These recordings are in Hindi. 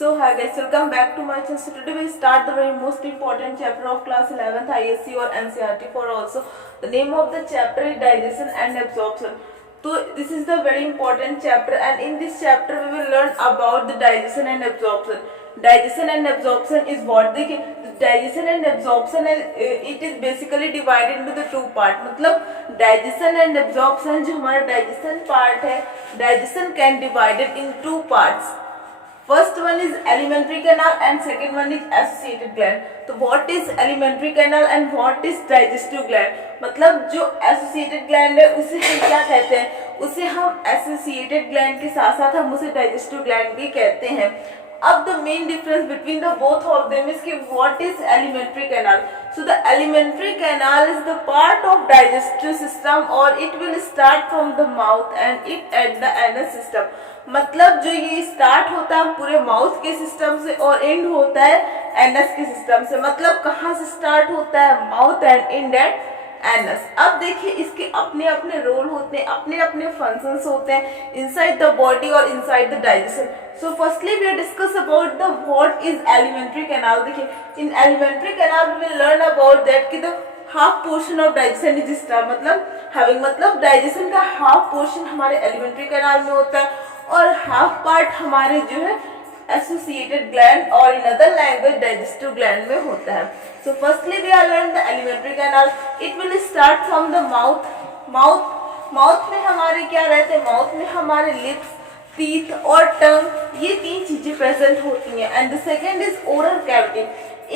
So hi guys, welcome back to my channel. So today we start the very most important chapter of class 11th ISC or NCERT for also. The name of the chapter is digestion and absorption. So this is the very important chapter, and in this chapter we will learn about the digestion and absorption. Digestion and absorption is what the digestion and absorption it is basically divided into the two part. मतलब digestion and absorption जो हमारा digestion part है, digestion can divided in two parts. First one is alimentary canal and second one is associated gland. तो what is alimentary canal and what is digestive gland? मतलब जो associated gland है उसे हम क्या कहते हैं? उसे हम associated gland के साथ साथ हम उसे digestive gland भी कहते हैं. अब the main difference between the both of them is कि what is alimentary canal? So the alimentary canal is the part of digestive system or it will start from the mouth and it at the anal system. मतलब जो ये स्टार्ट होता है पूरे माउथ के सिस्टम से और एंड होता है एनस के सिस्टम से. मतलब कहाँ से स्टार्ट होता है? Mouth and end at anus. अब देखिए इसके अपने अपने रोल होते हैं, अपने अपने फंक्शंस होते हैं इनसाइड द बॉडी और inside the digestion. So firstly we discuss about the what is alimentary canal. देखिए in alimentary canal we will learn about that कि the half portion of digestion is start मतलब हैविंग मतलब डाइजेशन का हाफ पोर्शन हमारे एलिमेंट्री कैनाल में होता है और हाफ पार्ट हमारे जो है एसोसिएटेड ग्लैंड और in other language digestive gland में होता है. So firstly we are learn the alimentary canal. It will start from the mouth में हमारे क्या रहते हैं? माउथ में हमारे लिप्स, टीथ और टंग ये तीन चीजें प्रेजेंट होती हैं. And the second is oral cavity.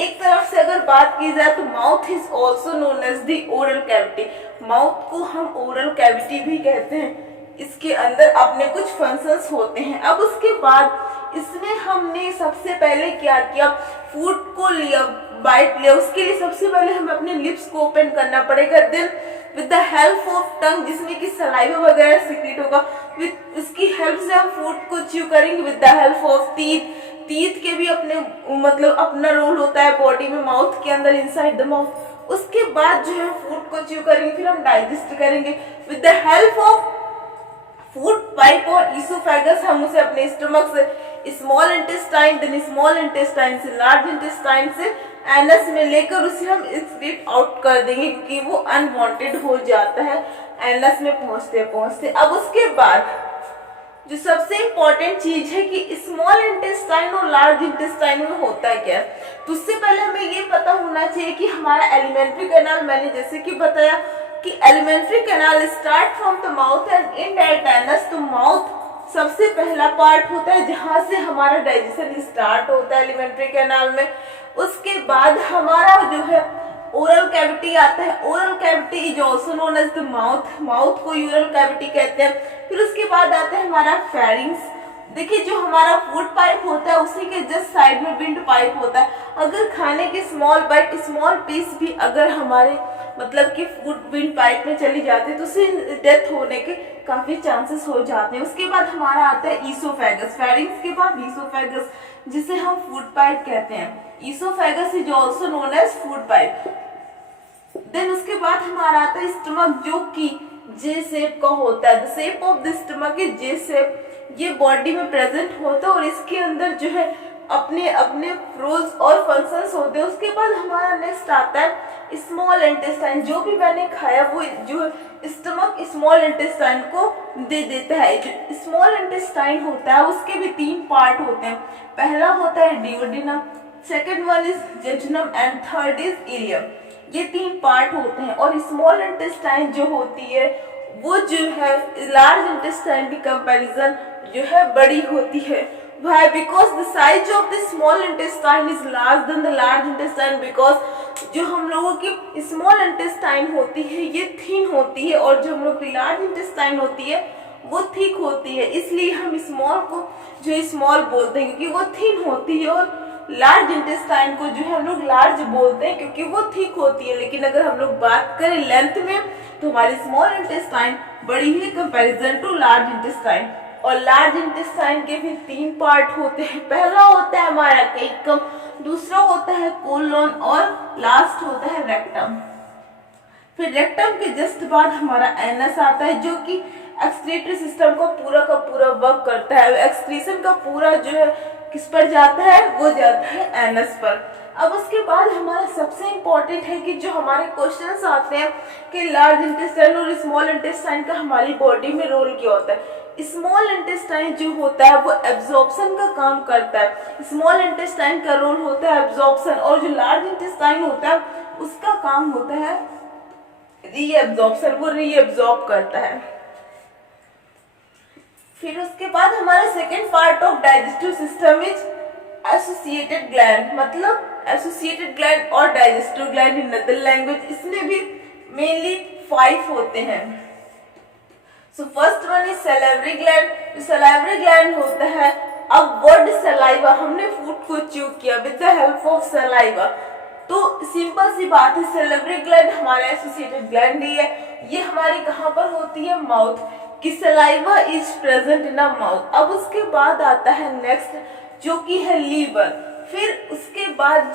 एक तरफ से अगर बात की जाए तो mouth is also known as the oral cavity. Mouth को हम ओरल कैविटी भी कहते हैं. इसके अंदर अपने कुछ फंक्शंस होते हैं. अब उसके बाद इसमें हमने सबसे पहले क्या किया? फूड को लिया, बाइट लिया. उसके लिए सबसे पहले हमें अपने लिप्स को ओपन करना पड़ेगा. Then with the help of tongue जिसमें कि सलाइवा वगैरह सीक्रेट होगा, विद उसकी हेल्प से हम फूड को च्यू करेंगे. With the help of teeth के भी अपने मतलब अपना रोल होता है बॉडी में, माउथ के अंदर इनसाइड द माउथ. उसके बाद जो है फूड को च्यू करेंगे, फिर हम डाइजेस्ट करेंगे. With the help of food pipe और ईसोफेगस हम उसे अपने स्टमक से small intestine, then small intestine से लार्ज इंटेस्टाइन से एनस में लेकर उसे हम एक्सक्रीट आउट कर देंगे क्योंकि वो अनवांटेड हो जाता है एनस में पहुंचते पहुंचते. अब उसके बाद जो सबसे इम्पोर्टेंट चीज है कि स्मॉल इंटेस्टाइन और लार्ज इंटेस्टाइन में होता है क्या. तो उससे पहले हमें ये पता होना चाहिए कि हमारा एलिमेंट्री कैनाल, मैंने जैसे कि बताया कि alimentary canal start from the mouth and end at anus. तो माउथ सबसे पहला पार्ट होता है जहां से हमारा डाइजेशन स्टार्ट होता है एलिमेंट्री कैनाल में. उसके बाद हमारा जो है ओरल कैविटी आता है. Oral cavity is also known as the mouth. Mouth को ओरल कैविटी कहते हैं. फिर उसके बाद आता है हमारा फेरिंग्स. देखिए जो हमारा फूड पाइप होता है उसी के जस्ट साइड में विंड पाइप होता है. अगर खाने के स्मॉल बाइट स्मॉल पीस भी अगर हमारे मतलब कि फूड विंड पाइप में चली जाती है तो उससे डेथ होने के काफी चांसेस हो जाते हैं. उसके बाद हमारा आता है ईसोफेगस. फेरिंग्स के बाद ईसोफेगस जिसे हम फूड पाइप कहते हैं. Oesophagus is also known as food pipe. Then उसके बाद हमारा आता है स्टमक जो कि जे शेप का होता है. The shape of the stomach is J shape. ये बॉडी में प्रेजेंट होता है और इसके अंदर जो है अपने अपने रोल्स और फंक्शंस होते हैं. उसके बाद हमारा नेक्स्ट आता है स्मॉल इंटेस्टाइन. जो भी मैंने खाया वो जो स्टमक स्मॉल इंटेस्टाइन को दे देता है. जो स्मॉल इंटेस्टाइन होता है उसके भी तीन पार्ट होते हैं. पहला होता है duodenum, second one is jejunum and third is ilium. ये तीन पार्ट होते हैं. और स्मॉल इंटेस्टाइन जो होती है वो जो है लार्ज इंटेस्टाइन की कंपैरिजन जो है बड़ी होती है. Why? Because the size of the small intestine is larger than the large intestine. Because जो हम लोगों की small intestine होती है ये thin होती है और जो हम लोग की large intestine होती है वो thick होती है. इसलिए हम small को जो small बोलते हैं क्योंकि वो thin होती है और लार्ज इंटेस्टाइन को जो है हम लोग लार्ज बोलते हैं क्योंकि वो थिक होती है. लेकिन अगर हम लोग बात करें लेंथ में तो हमारी स्मॉल इंटेस्टाइन बड़ी है कंपैरिजन टू लार्ज इंटेस्टाइन. और लार्ज इंटेस्टाइन के भी तीन पार्ट होते हैं. पहला होता है हमारा कैइकम, दूसरा होता है कोलोन और लास्ट होता है रेक्टम. फिर रेक्टम के जस्ट बाद हमारा एनस आता है जो कि एक्सक्रीटरी सिस्टम को पूरा का पूरा वर्क करता है. एक्सक्रीशन का पूरा जो है किस पर जाता है, वो जाता है एनस पर। अब उसके बाद हमारा सबसे इम्पोर्टेंट है कि जो हमारे क्वेश्चंस आते हैं कि लार्ज इंटेस्टाइन और स्मॉल इंटेस्टाइन का हमारी बॉडी में रोल क्या होता है। स्मॉल इंटेस्टाइन जो होता है वो एब्जॉर्प्शन का काम करता है, स्मॉल इंटेस्टाइन का रोल होता है एब्जॉर्प्शन, और जो लार्ज इंटेस्टाइन होता है उसका काम होता है रीएब्जॉर्प्शन, वो रीएब्जॉर्ब करता है। फिर उसके बाद हमारा second part of digestive system is associated gland, मतलब एसोसिएटेड ग्लैंड और digestive gland in other language. इसमें भी मेनली 5 होते हैं। So first one is salivary gland. Salivary gland होता है, अब वर्ड सलाइवा, हमने फूड को च्यू किया with the help of saliva, तो सिंपल सी बात है सैलिवरी ग्लैंड हमारा एसोसिएटेड ग्लैंड ही है। ये हमारी कहाँ पर होती है, माउथ, कि saliva is present in a mouth. अब उसके बाद आता है नेक्स्ट जो कि है लीवर। फिर उसके बाद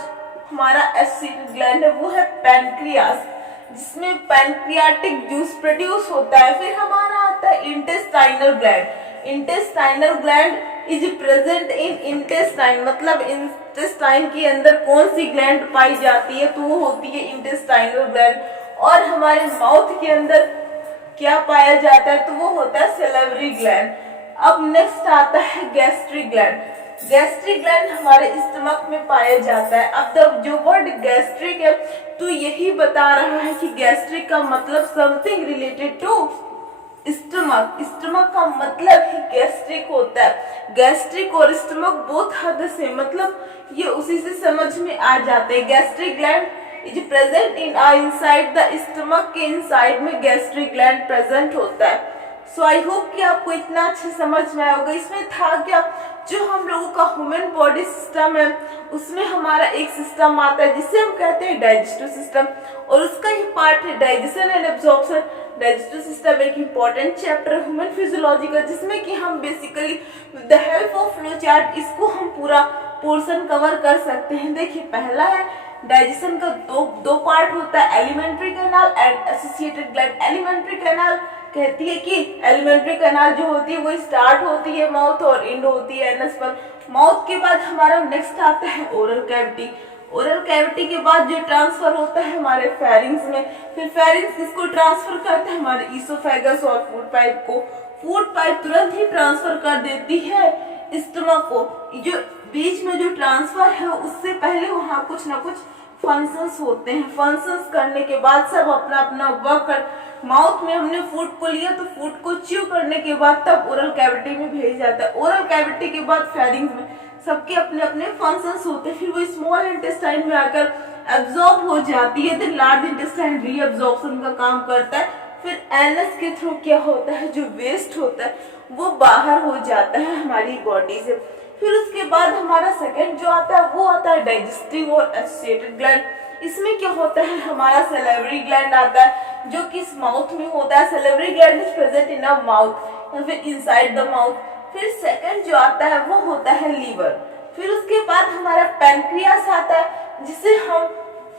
हमारा एसोसिएटेड ग्लैंड है वो है पैनक्रियास, जिसमें पैनक्रियाटिक जूस प्रोड्यूस होता है। फिर हमारा आता है intestinal gland. Intestinal gland is present in intestine, मतलब इंटेस्टाइन के अंदर कौन सी ग्लैंड पाई जाती है, तो वो होती है इंटेस्टाइनल ग्लैंड। और हमारे माउथ के अंदर क्या पाया जाता है, तो वो होता है सैलिवरी ग्लैंड। अब नेक्स्ट आता है गैस्ट्रिक ग्लैंड। गैस्ट्रिक ग्लैंड हमारे स्टमक में पाया जाता है। अब जो वर्ड गैस्ट्रिक है तो यही बता रहा है कि गैस्ट्रिक का मतलब something related to stomach, stomach का मतलब ही गैस्ट्रिक होता है। गैस्ट्रिक और स्टमक बोथ हद से, मतलब ये उसी से समझ में आ जाते हैं। Gastric gland is present in inside the stomach, के इनसाइड में गैस्ट्रिक ग्लैंड प्रेजेंट होता है। सो आई होप कि आपको इतना अच्छे समझ में आया होगा। इसमें था क्या, जो हम लोगों का ह्यूमन बॉडी सिस्टम है उसमें हमारा एक सिस्टम आता है जिसे हम कहते हैं डाइजेस्टिव सिस्टम, और उसका ही पार्ट है digestion and absorption. Digestive system एक इम्पॉर्टेंट चैप्टर है ह्यूमन फिजियोलॉजी का, जिसमें कि हम basically with the help of flow chart इसको हम पूरा पोर्शन कवर कर सकते हैं। देखिए पहला है डाइजेशन का दो पार्ट होता है, alimentary canal and associated gland. Alimentary canal कहती है कि एलिमेंट्री कैनाल जो होती है वो स्टार्ट होती है माउथ और एंड होती है एनस पर। माउथ के बाद हमारा नेक्स्ट आता है ओरल कैविटी। ओरल कैविटी के बाद जो ट्रांसफर होता है हमारे फेरिंग्स में, फिर फेरिंग्स इसको ट्रांसफर करते हैं हमारे ईसोफेगस और फूड पाइप को। फूड पाइप तुरंत ही ट्रांसफर कर देती है स्टमक को। जो बीच में जो ट्रांसफर है उससे पहले वहाँ कुछ ना कुछ फंक्शंस होते हैं। फंक्शंस करने के बाद सब अपना अपना वर्क कर, माउथ में हमने फूड को लिया तो फूड को च्यू करने के बाद तब ओरल कैविटी में भेज जाता है। ओरल कैविटी के बाद फेरिंग्स में सबके अपने अपने फंक्शंस होते हैं। फिर वो स्मॉल इंटेस्टाइन में आकर एब्जॉर्ब हो जाती है, तो लार्ज इंटेस्टाइन रीअब्जॉर्प्शन का काम करता है। फिर एनस के थ्रू क्या होता है, जो वेस्ट होता है वो बाहर हो जाता है हमारी बॉडी से। फिर उसके बाद हमारा सेकंड जो आता है वो आता है डाइजेस्टिव और एसोसिएटेड ग्लैंड। इसमें क्या होता है, हमारा सैलिवरी ग्लैंड आता है जो कि इस माउथ में होता है। Salivary gland is present in a mouth या फिर इनसाइड द माउथ। फिर सेकंड जो आता है वो होता है लीवर। फिर उसके बाद हमारा पैनक्रियास आता है, जिसे हम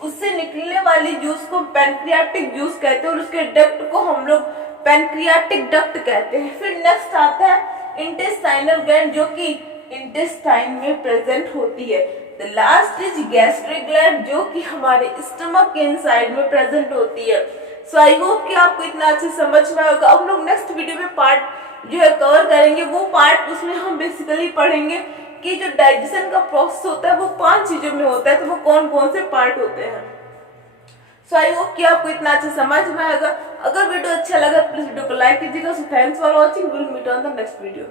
उससे निकलने वाली जूस को पैनक्रियाटिक जूस कहते हैं और उसके डक्ट को हम लोग पैनक्रियाटिक डक्ट कहते हैं। फिर नेक्स्ट आता है इंटेस्टाइनल ग्लैंड, जो कि इंटेस्टाइन में प्रेजेंट होती है। The last is gastric gland, जो कि हमारे स्टमक के इनसाइड में प्रेजेंट होती है। सो आई होप कि आपको इतना अच्छे समझ में आएगा। अब लोग नेक्स्ट वीडियो में पार्ट जो है कवर करेंगे, वो पार्ट उसमें हम बेसिकली पढ़ेंगे कि जो डाइजेशन का प्रोसेस होता है वो 5 चीजों में होता है, तो वो कौन कौन से पार्ट होते हैं। सो आई होप कि आपको इतना अच्छा समझ में आएगा। अगर वीडियो अच्छा लगा प्लीज वीडियो को लाइक कीजिएगा। So thanks for watching, will meet on the next video.